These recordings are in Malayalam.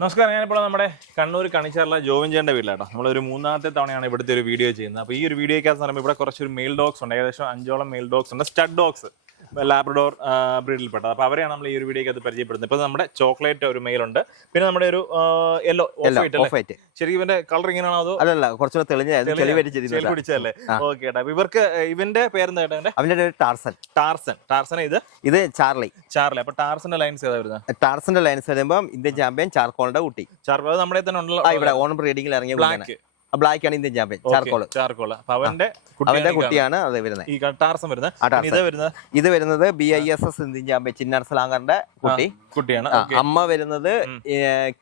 നമസ്കാരം. ഞാനിപ്പോൾ നമ്മുടെ കണ്ണൂർ കണിച്ചാറിലെ ജോവിൻചേന്റെ വീട്ടിലാട്ടോ. നമ്മളൊരു മൂന്നാമത്തെ തവണയാണ് ഇവിടുത്തെ ഒരു വീഡിയോ ചെയ്യുന്നത്. അപ്പോൾ ഈ ഒരു വീഡിയോയ്ക്കകത്ത് പറയുമ്പോൾ ഇവിടെ കുറച്ചൊരു മെയിൽ ഡോഗ്സ് ഉണ്ട്. ഏകദേശം അഞ്ചോളം മെയിൽ ഡോഗ്സ് ഉണ്ട്. സ്റ്റഡ് ഡോഗ്സ് ലാബ്രഡോർ ബ്രീഡിൽപ്പെട്ടത് അപ്പോൾ അവരെയാണ് നമ്മൾ ഈ ഒരു വീഡിയോയ്ക്കകത്ത് പരിചയപ്പെടുന്നത് ഇപ്പോൾ നമ്മുടെ ചോക്ലേറ്റ് ഒരു മെയിലുണ്ട് പിന്നെ നമ്മുടെ ഒരു യെല്ലോ ഓഫ് വൈറ്റ് ശരിക്കും ഇവന്റെ കളർ ഇങ്ങനെയാണോ അതോ? അല്ലല്ല കുറച്ചുകൂടെ തെളിഞ്ഞായിരുന്നു പിടിച്ചല്ലേ ഓക്കെ ഏട്ടാ ഇവർക്ക് ഇവന്റെ പേരെന്താ ഏട്ടാ ഇവന്റെ? അവന്റെ ടാർസൻ ടാർസൻ ടാർസൻ ഇത് ഇത് ചാർലി ചാർലി അപ്പൊ ടാർസന്റെ ലൈൻസ് ഏതാ വരുന്നത് ടാർസന്റെ ലൈൻസ് വരുമ്പോൾ ഇന്ത്യൻ ചാമ്പ്യൻ ചാർക്കോളിന്റെ കുട്ടി. ചാർക്കോൾ അത് നമ്മുടെ തന്നെ ഉണ്ടല്ലോ ഇവിടെ ഓൺ ബ്രീഡിംഗിൽ ഇറങ്ങിയ ബ്ലാക്ക് ബ്ലാക്ക് ആണ് ഇന്ത്യൻ ചാമ്പ്യൻ ചാർക്കോൾ ചാർക്കോൾ അവന്റെ അവന്റെ കുട്ടിയാണ് അത് വരുന്നത്. ഈ വരുന്നത്. ഇത് വരുന്നത്? ഇത് വരുന്നത് B I S S Indian champion Chinnar സ്ലാങ്കറിന്റെ കുട്ടി. കുട്ടിയാണ്. അമ്മ വരുന്നത്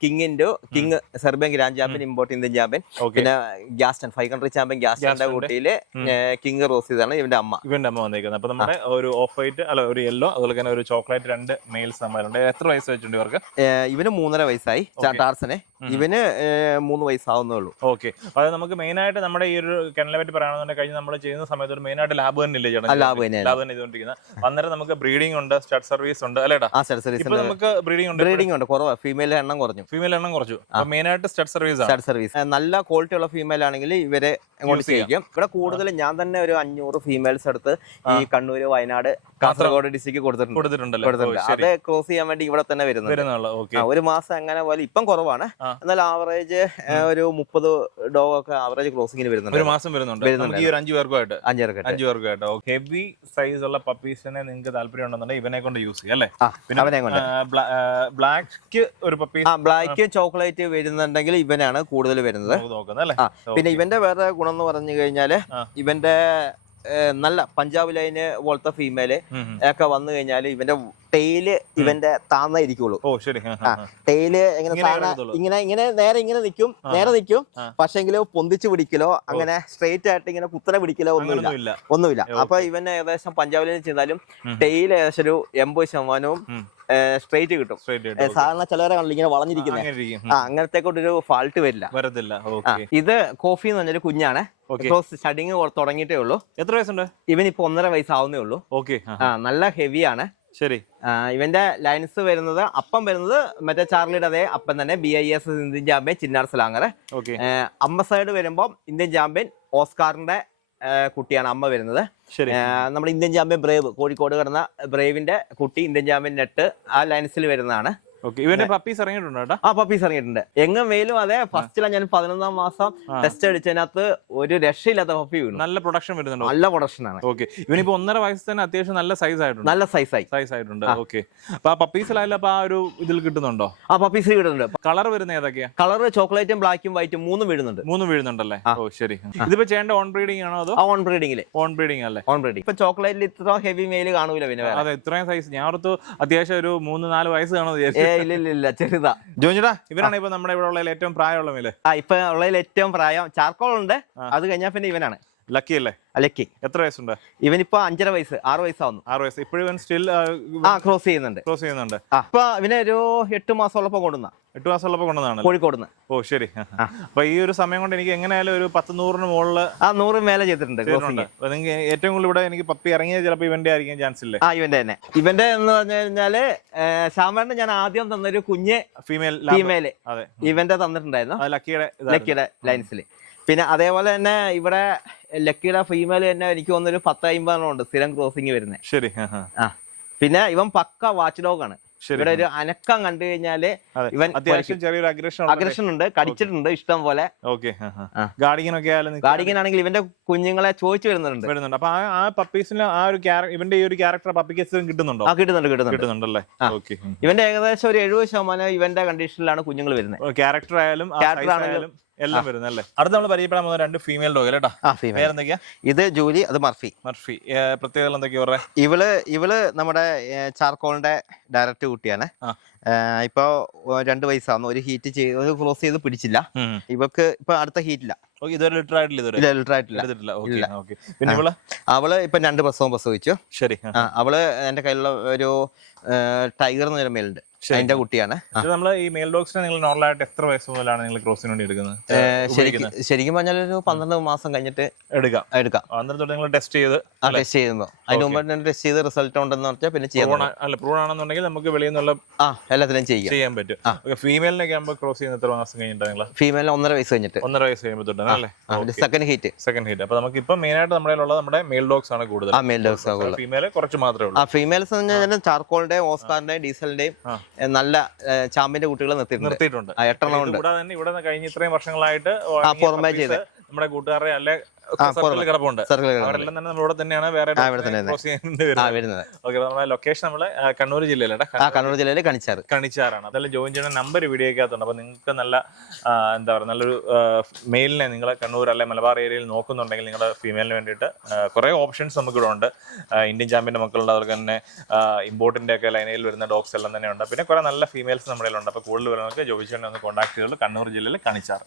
കിങ്ങിന്റെ king Serbian grand champion import Indian champion പിന്നെ ഗ്യാസ്റ്റൺ ഫൈവ് കൺട്രി ചാമ്പ്യൻ ഗ്യാസ്റ്റന്റെ. കുട്ടിയിൽ കിങ് റോസ് ഇതാണ് ഇവന്റെ അമ്മ. ഇവന്റെ അമ്മ വന്നിരിക്കുന്നത് അപ്പൊ നമ്മുടെ ഒരു ഓഫ് വൈറ്റ് അല്ല ഒരു യെല്ലോ അതുപോലെ തന്നെ ഒരു ചോക്ലേറ്റ് രണ്ട് മെയിൽസ് അമ്മയുണ്ട് എത്ര വയസ്സ് വെച്ചിട്ടുണ്ട് ഇവർക്ക്? ഇവന് മൂന്നര വയസ്സായി. ടാർസിനെ. ഇവന് മൂന്ന് വയസ്സാവുന്നേ ഉള്ളൂ. ഓക്കെ അതായത് നമുക്ക് മെയിൻ ആയിട്ട് നമ്മുടെ ഈ ഒരു കെണലെ പറ്റി പറയുകയാണെന്നുണ്ടെങ്കിൽ കഴിഞ്ഞ് നമ്മൾ ചെയ്യുന്ന സമയത്ത് ഒരു മെയിൻ ആയിട്ട് ലാബ് തന്നെ ഇല്ലേ ചേട്ടാ ലാബ് തന്നെ ലാബ് തന്നെ ചെയ്തുകൊണ്ടിരിക്കുന്നത് അന്നേരം നമുക്ക് ബ്രീഡിംഗ് ഉണ്ട് സ്റ്റഡ് സർവീസ് ഉണ്ട് അല്ലേടാ ആ സർവീസ് ഇപ്പൊ നമുക്ക് ബ്രീഡിംഗ് ഉണ്ട്. ബ്രീഡിംഗ് ഉണ്ട് കുറവാ. ഫീമെയിൽ എണ്ണം കുറഞ്ഞു. ഫീമെയിൽ എണ്ണം കുറച്ചു. മെയിൻ ആയിട്ട് സ്റ്റഡ് സർവീസ് സ്റ്റാർട്ട് സർവീസ് നല്ല ക്വാളിറ്റി ഉള്ള ഫീമെയിൽ ആണെങ്കിൽ ഇവരെ അങ്ങോട്ട് ചെയ്യിക്കും. ഇവിടെ കൂടുതലും ഞാൻ തന്നെ ഒരു അഞ്ഞൂറ് ഫീമെയിൽസ് എടുത്ത് ഈ കണ്ണൂര് വയനാട് കാസർഗോഡ് ഡിസ്ട്രിക്ട് കൊടുത്തിട്ടുണ്ട്. കൊടുത്തിട്ടുണ്ട്. അത് ക്രോസ് ചെയ്യാൻ വേണ്ടി ഇവിടെ തന്നെ വരുന്നത് ഒരു മാസം എങ്ങനെ പോലെ ഇപ്പം കുറവാണ്. എന്നാൽ ആവറേജ് ഒരു മുപ്പത് ഡോഗ് ഒക്കെ ആവറേജ് ക്രോസിംഗിന് വരുന്നുണ്ട്. ഒരു മാസം വരുന്നുണ്ട്. വരുന്നുണ്ട്. നമുക്ക് ഈ ഒരു അഞ്ചു പേർക്കുമായിട്ട്. അഞ്ചു പേർക്കുമായിട്ട്. ഹെവി സൈസ് ഉള്ള പപ്പീസിനെ നിങ്ങൾക്ക് താല്പര്യം ഉണ്ടെന്നുണ്ടെങ്കിൽ ഇവനെ കൊണ്ട് യൂസ് ചെയ്യാം അല്ലേ? പിന്നെ അവനെ കൊണ്ട്. ബ്ലാക്ക് ഒരു പപ്പീസ് ബ്ലാക്ക് ചോക്ലേറ്റ് വരുന്നുണ്ടെങ്കിൽ ഇവനാണ് കൂടുതൽ വരുന്നത്. പിന്നെ ഇവന്റെ വേറെ ഗുണം എന്ന് പറഞ്ഞു കഴിഞ്ഞാൽ ഇവന്റെ നല്ല പഞ്ചാബ് ലൈന് പോലത്തെ ഫീമെയിൽ. ഒക്കെ വന്നു കഴിഞ്ഞാൽ ഇവന്റെ ടെയിൽ ഇവന്റെ താന്ന ഇരിക്കുള്ളൂ. ടെയിൽ എങ്ങനെ ഇങ്ങനെ ഇങ്ങനെ ഇങ്ങനെ നേരെ ഇങ്ങനെ നിൽക്കും നേരെ നിൽക്കും. ആ. പൊന്തിച്ചു പിടിക്കലോ അങ്ങനെ സ്ട്രെയിറ്റ് ആയിട്ട് ഇങ്ങനെ കുത്തനെ പിടിക്കലോ ഒന്നുമില്ല. ഒന്നുമില്ല. അപ്പൊ ഇവന് ഏകദേശം പഞ്ചാബ് ലൈൻ ചെയ്താലും ടെയിൽ ടെയിൽ ഏകദേശം ഒരു എൺപത് ശതമാനവും കിട്ടും. സ്ട്രൈറ്റ് ഏ, സാധാരണ ചിലവരെ കണ്ടില്ല ഇങ്ങനെ വളഞ്ഞിരിക്കുന്നത് ആ അങ്ങനത്തെ കൊണ്ടൊരു ഫാൾട്ട് വരില്ല. വരത്തില്ല ഇത് കോഫി എന്ന് പറഞ്ഞൊരു കുഞ്ഞാണ്. ഷഡിങ് തുടങ്ങിയിട്ടേ ഉള്ളൂ. എത്ര വയസ്സുണ്ട്? ഇവൻ ഇപ്പൊ ഒന്നര വയസ്സാവുന്നേ ഉള്ളൂ. ഓക്കെ നല്ല ഹെവിയാണ് ശരി. ഇവന്റെ ലൈൻസ് വരുന്നത് അപ്പം വരുന്നത് മറ്റേ ചാർലിയുടെ അതേ അപ്പം തന്നെ B I S Indian champion Chinnar Slanger. അമ്മ സൈഡ് വരുമ്പോൾ ഇന്ത്യൻ ചാമ്പ്യൻ ഓസ്കാറിന്റെ കുട്ടിയാണ് അമ്മ വരുന്നത്. നമ്മുടെ ഇന്ത്യൻ ചാമ്പ്യൻ ബ്രേവ് കോഴിക്കോട് കിടന്ന ബ്രേവിന്റെ കുട്ടി ഇന്ത്യൻ ചാമ്പ്യൻ നെട്ട് ആ ലൈൻസിൽ വരുന്നതാണ്. ഇവന്റെ പപ്പീസ് ഇറങ്ങിയിട്ടുണ്ട് ആ പപ്പീസ് ഇറങ്ങിയിട്ടുണ്ട്. എങ്ങും അതെ ഫസ്റ്റിലാണ് ഞാൻ പതിനൊന്നാം മാസം. ടെസ്റ്റ് അടിച്ചതിനകത്ത് ഒരു രക്ഷയില്ലാത്ത പപ്പി വീണു. നല്ല പ്രൊഡക്ഷൻ വരുന്നുണ്ട്? നല്ല പ്രൊഡക്ഷൻ ആണ്. ഓക്കെ ഇവനിപ്പോ ഒന്നര വയസ്സ് തന്നെ അത്യാവശ്യം നല്ല സൈസ് ആയിട്ടുണ്ട്. നല്ല സൈസായി സൈസ് ആയിട്ടുണ്ട്. ഓക്കെ. അപ്പൊ ആ പപ്പീസിലായാലും അപ്പൊ ആ ഒരു ഇതിൽ കിട്ടുന്നുണ്ടോ? ആ പപ്പീസ് കിട്ടുന്നുണ്ട്. കളർ വരുന്ന ഏതൊക്കെയാ? കളർ ചോക്ലേറ്റും ബ്ലാക്കും വൈറ്റും മൂന്നും വീഴുന്നുണ്ട്. മൂന്നും വീഴുന്നുണ്ടല്ലേ? ഓ ശരി. ഇതിപ്പോ ചെയ്യേണ്ട ഓൺ ബ്രീഡിംഗ് ആണോ അതോ? ഓൺ ബ്രീഡിംഗിൽ ഓൺ ബ്രീഡിംഗ് അല്ലേ? ഓൺ ബ്രീഡിംഗ് ഇപ്പൊ ചോക്ലേറ്റിൽ ഇത്ര ഹെവി മെയിൽ കാണൂല പിന്നെ അതെ ഇത്രയും സൈസ് ഞാൻ ഓർത്തു അത്യാവശ്യം ഒരു മൂന്ന് നാല് വയസ്സ് കാണുമെന്ന് വിചാരിച്ചു. ഇല്ല ഇല്ല ഇല്ല ചെറുതാ. ജോഞ്ചിടാ ഇവരാണ് ഇപ്പൊ നമ്മുടെ ഇവിടെ ഉള്ള ഏറ്റവും പ്രായമുള്ള മേലെ. ആ ഇപ്പൊ ഉള്ളതിൽ ഏറ്റവും പ്രായം ചാർക്കോൾ ഉണ്ട്. അത് കഴിഞ്ഞാൽ പിന്നെ ഇവനാണ്. ലക്കി അല്ലേ? ലക്കി എത്ര വയസ്സുണ്ട്? ഇവനിപ്പോ അഞ്ചര വയസ്സ് ആറ് വയസ്സാവുന്നു. ആറ് വയസ്സ്. ഇപ്പോഴും സ്റ്റിൽ ആ ക്രോസ് ചെയ്യുന്നുണ്ട്. ക്രോസ് ചെയ്യുന്നുണ്ട്. അപ്പൊ ഇവനെ ഒരു എട്ട് മാസമുള്ളപ്പോ കൊണ്ടുവന്ന. എട്ട് മാസമുള്ളപ്പോ കൊണ്ടുവന്നാണ് കോഴിക്കോടുന്ന്. ഓ ശരി. അപ്പൊ ഈ ഒരു സമയം കൊണ്ട് എനിക്ക് എങ്ങനെയായാലും ഒരു പത്ത് നൂറിന് മുകളിൽ ആ നൂറ് മേലെ ചെയ്തിട്ടുണ്ട് നിങ്ങൾക്ക് ഏറ്റവും കൂടുതൽ ഇവിടെ എനിക്ക് പപ്പി ഇറങ്ങിയത് ചിലപ്പോൾ ഇവന്റെ ആയിരിക്കും ചാൻസ് ഇല്ലേ? ആ ഇവന്റെ തന്നെ. ഇവന്റെ എന്ന് പറഞ്ഞു കഴിഞ്ഞാൽ ശ്യാമേട്ടൻ ഞാൻ ആദ്യം തന്നൊരു കുഞ്ഞ് ഫീമെയിൽ ഫീമെയിൽ അതെ. ഇവന്റെ തന്നിട്ടുണ്ടായിരുന്നു. ലക്കിയുടെ ലക്കിയുടെ ലൈൻസിൽ പിന്നെ അതേപോലെ തന്നെ ഇവിടെ ലക്കിയുടെ ഫീമെയിൽ തന്നെ എനിക്ക് തോന്നുന്നൊരു പത്ത് അമ്പതെണ്ണം ഉണ്ട് സ്ഥിരം ക്രോസിംഗ് വരുന്നത് ശരി ആ, പിന്നെ ഇവൻ പക്ക വാച്ച് ഡോഗ് ആണ് ഇവിടെ ഒരു അനക്കം കണ്ടു കഴിഞ്ഞാൽ ഇവൻ ചെറിയൊരു അഗ്രഷൻ അഗ്രഷൻ ഉണ്ട് കടിച്ചിട്ടുണ്ട് ഇഷ്ടം പോലെ. ഗാർഡിങ്ങൻ ആണെങ്കിൽ ഇവന്റെ കുഞ്ഞുങ്ങളെ ചോദിച്ചു വരുന്നുണ്ട്. വരുന്നുണ്ട്. അപ്പൊ ആ- പപ്പീസിന് ആ ഒരു ഇവന്റെ ഈ ഒരു ക്യാരക്ടർ പപ്പിക്ക് കിട്ടുന്നുണ്ടോ? ആ കിട്ടുന്നുണ്ട് കിട്ടുന്നുണ്ട്. ഇവന്റെ ഏകദേശം ഒരു എഴുപത് ശതമാനം ഇവന്റെ കണ്ടീഷനിലാണ് കുഞ്ഞുങ്ങൾ വരുന്നത് ക്യാരക്ടർ ആയാലും size ആണെങ്കിലും- ആയാലും വരുന്നത് അല്ലേ അടുത്ത നമ്മൾ പരിചയപ്പെടാൻ പോകുന്ന രണ്ട് ഫീമെയിൽ ഡോഗ് ഫീമെയിൽ വേറെന്തൊക്കെയാ ഇത് ജൂലി അത് മർഫി. മർഫി. പ്രത്യേകത എന്തൊക്കെയാ പറയുക ഇവൾ ഇവൾ നമ്മുടെ ചാർക്കോളിന്റെ ഡയറക്റ്റ് കുട്ടിയാണ്. ഇപ്പൊ രണ്ട് വയസ്സാന്ന് ഒരു ഹീറ്റ് ചെയ്ത് ഒരു ക്ലോസ് ചെയ്ത് പിടിച്ചില്ല. ഇവക്ക് ഇപ്പൊ അടുത്ത ഹീറ്റില്ല ഓക്കെ ഇതുവരെ ലിറ്റർ ആയിട്ടില്ല ഇതുവരെ? ഇല്ല ലിറ്റർ ആയിട്ടില്ല. എടുത്തിട്ടില്ല. ഓക്കെ ഇല്ല. ഓക്കെ. പിന്നെ ഇവൾ? അവൾ ഇപ്പൊ രണ്ട് പ്രസവം പ്രസവിച്ചു. ശരി. അവൾ എന്റെ കയ്യിലുള്ള ഒരു ടൈഗർ എന്ന് പറഞ്ഞ മേലുണ്ട് അതിന്റെ കുട്ടിയാണ്. നമ്മൾ ഈ മെയിൽ ഡോഗ്സിനെ നിങ്ങൾ നോർമലായിട്ട് എത്ര വയസ്സ് മുതലാണ് നിങ്ങൾ ക്രോസിന് വേണ്ടി എടുക്കുന്നത്? ശരിക്കും ശരിക്കും പറഞ്ഞാൽ ഒരു പന്ത്രണ്ട് മാസം കഴിഞ്ഞിട്ട് എടുക്കാം. എടുക്കാം. അന്നേരം നിങ്ങൾ ടെസ്റ്റ് ചെയ്ത് ടെസ്റ്റ് ചെയ്യുമ്പോൾ അതിന് മുമ്പ് ടെസ്റ്റ് ചെയ്ത് റിസൾട്ട് ഉണ്ടെന്ന് പറഞ്ഞാൽ പിന്നെ ചെയ്യാം അല്ല പ്രൂൺ ആണെന്നുണ്ടെങ്കിൽ നമുക്ക് വെളിയിൽ നിന്നുള്ള ആ എല്ലാത്തിനും ചെയ്യാം. ചെയ്യാൻ പറ്റും. ഓക്കെ ഫീമെയിലിനൊക്കെ ആകുമ്പോൾ ക്രോസ് ചെയ്യുന്ന എത്ര മാസം കഴിഞ്ഞിട്ടാണ് നിങ്ങൾ ഫീമെയിൽ ഒന്നര വയസ്സ് കഴിഞ്ഞിട്ട്. ഒന്നര വയസ്സ് കഴിയുമ്പോൾ അല്ലേ? സെക്കൻഡ് ഹീറ്റ് സെക്കൻഡ് ഹീറ്റ് അപ്പൊ നമുക്ക് ഇപ്പൊ മെയിൻ ആയിട്ട് നമ്മുടെ ഉള്ളത് നമ്മുടെ മെയിൽ ഡോഗ്സ് ആണ് കൂടുതൽ ആ മെയിൽ ഡോഗ്സ് കൂടുതൽ. ഫീമെയിൽ കുറച്ച് മാത്രമേ ഉള്ളൂ. ആ ഫീമെയിൽസ് എന്ന് പറഞ്ഞാൽ ചാർക്കോളിന്റെയും ഓസ്കാറിന്റെയും ഡീസലിന്റെയും നല്ല ചാമ്പ്യന്റെ ചാമ്പിന്റെ കുട്ടികൾ നിർത്തിയിട്ടുണ്ട്. എട്ടെണ്ണം ഉണ്ട്. കൂടാതെ തന്നെ ഇവിടെ കഴിഞ്ഞ ഇത്രയും വർഷങ്ങളായിട്ട് പുറമേ ചെയ്ത്. നമ്മുടെ കൂട്ടുകാരെ അല്ലെ സർക്കിളിൽ കിടപ്പുണ്ട്. അവരെല്ലാം തന്നെ നമ്മളിവിടെ തന്നെയാണ് വേറെ വരുന്നത്. ഓക്കെ നമ്മുടെ ലൊക്കേഷൻ നമ്മൾ കണ്ണൂർ ജില്ലയിലെ ആ കണ്ണൂർ ജില്ലയിൽ കണിച്ചാർ കണിച്ചാറാണ്. അതെല്ലാം ജോയിൻ ചെയ്യുന്ന നമ്പർ വീഡിയോക്കകത്തുണ്ട്. അപ്പൊ നിങ്ങൾക്ക് നല്ല എന്താ പറയുക നല്ലൊരു മെയിലിനെ നിങ്ങൾ കണ്ണൂർ അല്ലെ മലബാർ ഏരിയയിൽ നോക്കുന്നുണ്ടെങ്കിൽ നിങ്ങളുടെ ഫീമെയിലിന് വേണ്ടിയിട്ട് കുറെ ഓപ്ഷൻസ് നമുക്കിവിടെ ഉണ്ട്. ഇന്ത്യൻ ചാമ്പ്യന്റെ മക്കളുണ്ട്. അതുപോലെ തന്നെ ഇമ്പോർട്ടിന്റെ ഒക്കെ ലൈനയിൽ വരുന്ന ഡോഗ്സ് എല്ലാം തന്നെ ഉണ്ട് പിന്നെ കുറെ നല്ല ഫീമെയിൽസ് നമ്മുടെ ഉണ്ട് അപ്പോൾ കൂടുതൽ വരുന്നവർക്ക് ജോയിൻ ഒന്ന് കോൺടാക്ട് ചെയ്തുള്ളൂ കണ്ണൂർ ജില്ലയിൽ കണിച്ചാറ്.